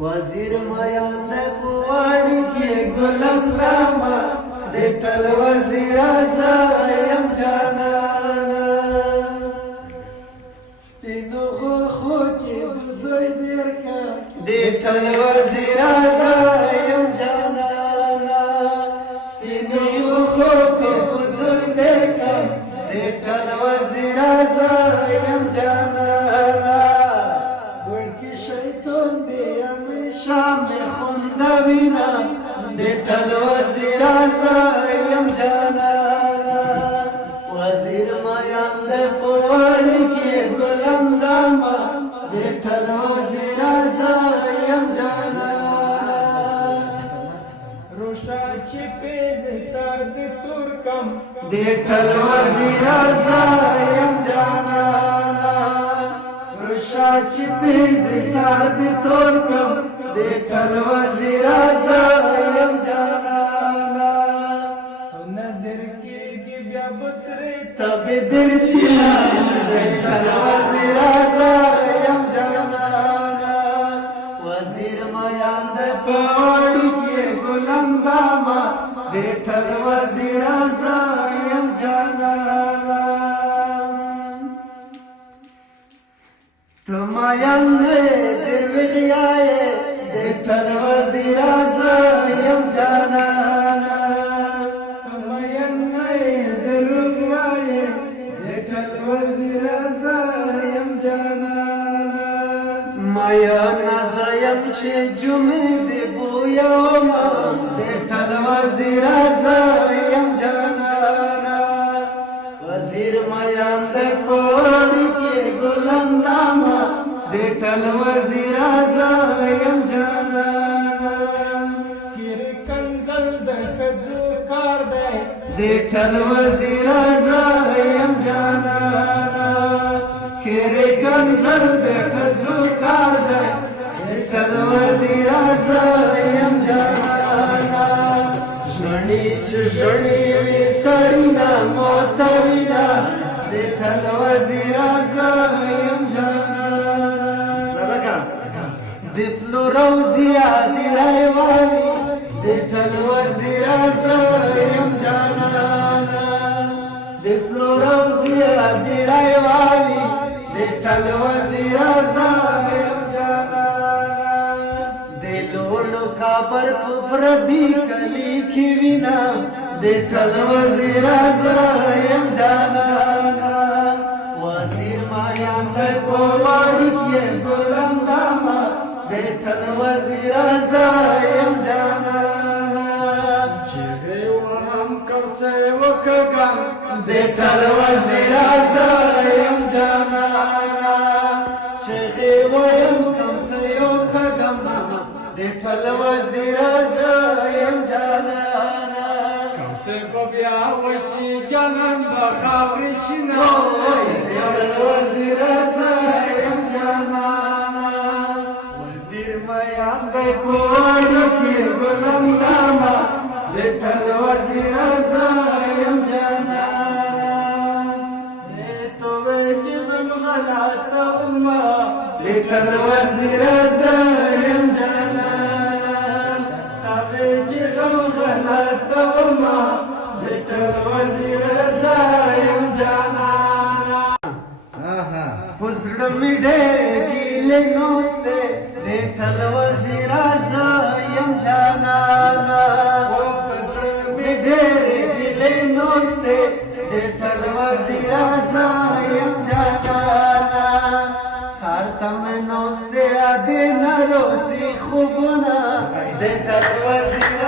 وزیر میان ده پواری کی گلنداما دیتل وزیر ازایم جانانا سپینو خو کی بزوی دیرکا دیتل وزیر ازایم جانانا سپینو خو کی بزوی دیرکا دیتل وزیر ازایم جانانا ورکی شیطان شام خوندوینا دیتل وزیر ازایم جانانا وزیر میان ده پواری کی گلنداما دیتل وزیر ازایم جانانا روشا چی پیز سرد ترکم دیتل وزیر ازایم جانانا روشا چی پیز سرد ترکم دیتل وزیر ازایم جانانا نظر کیږي بیا بسری تب درسینا دیتل وزیر ازایم جانانا وزیر میان ده پواری کی گلنداما دیتل وزیر ازایم جانانا تمایان در وغیائے دیتل وزیر ازایم جانانا تمایان در وغیائے دیتل وزیر ازایم جانانا مایان ازایم چه جمعه بویاما دیتل وزیر ازایم جانانا وزیر میان ده پواری کی گلنداما دیتل وزیر ازایم جانانا کیر کنزل د خځو کار دی دیتل وزیر ازایم جانانا کیر کنزل ده خځو کار دی دیتل وزیر ازایم جانانا ژړی چې ژړی وي سرینا موتوینا دیتل وزیر ازایم جانانا دپلو روزیا دی رایوانی دیتل وزیر ازایم جانانا دپلو روزیا دی رایوانی دیتل وزیر ازایم جانانا دلونو کابر پردی کلی کی وینا دیتل وزیر ازایم جانانا وزیر میان ده پواری کی گلنداما دیتل وزیر ازایم جانانا چیزی ورم کوڅه وکګم دیتل وزیر ازایم جانانا چغی ویم کوڅه وکګم دیتل وزیر ازایم جانانا کوڅه په بیا وشي جنان به خاورې شینه دیتل وزیر ازایم جانانا وزیر میان ده پواری کی گلنداما دیتل وزیر ازایم جانانا تو وچ غلط امه دیتل وزیر ازایم جانانا تو وچ غلط امه دیتل وزیر ازایم جانانا پسړ می ډېر ګیلې نوسته دیتل وزیر ازایم جانانا پسړ می ډېر ګیلې نوسته دیتل وزیر ازایم جانانا سارتم نوسته ادې نروځي خوبونه دیتل وزیر